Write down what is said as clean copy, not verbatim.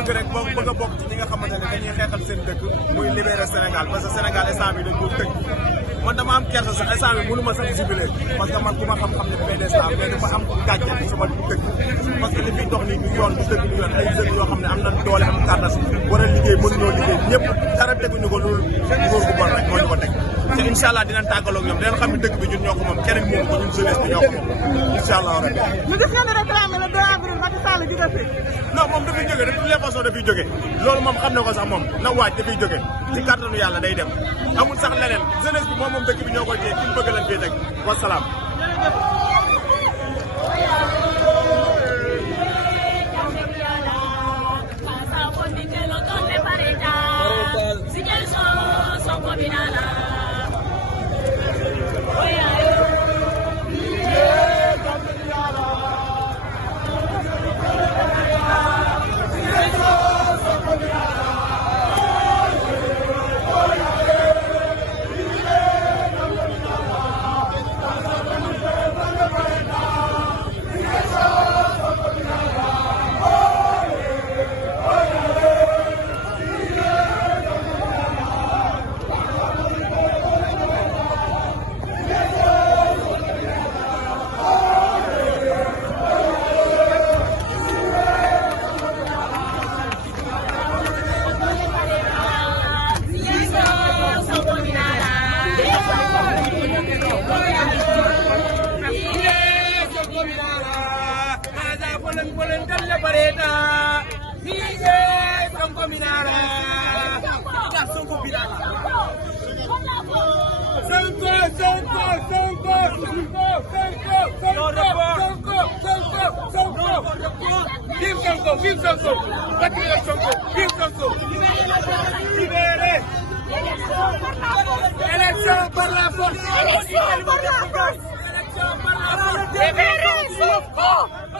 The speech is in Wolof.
bëgg rek bëgg a bokk ci ñi nga xamante ne dañuy xeexal seen dëkk muy libérer Sénégal parce que Sénégal instant bi dañ ko tëj man dama am kersa sax instant bi mënu ma sax jubilé parce que man ku ma xam-xam ne PDS la mais dafa am gàcce ci sama dëkk parce que li fiy dox nii du yoon du dëgg du yoon ay jeunes yoo xam ne am nañ doole am kàttan war a liggéey mënuñoo liggéey ñëpp dara teguñu ko loolu nguur gu bon rek moo ñu ko teg te incha allah dinañ tàggaloo ak ñoom dinañ xam ne dëkk bi ñun ñoo ko moom keneen moom ko ñun jeunesse bi ñoo ko moom incha allah rek. ñu gis ngeen ne réclamé le 2 avril Macky Sall jóge fi. non moom dafay jóge de toutes les façons dafay jóge loolu moom xam na ko sax moom na waaj dafay jóge ci kàttanu yàlla day dem amul sax leneen jeunesse bi moom dëkk bi ñoo koy téye ki mu bëgg leen fii teg wasalaam. Vive Sonko, patriote Sonko, vive Sonko. Libéré. Élection par la force. Élection par la force. Élection par la force. Libéré Sonko.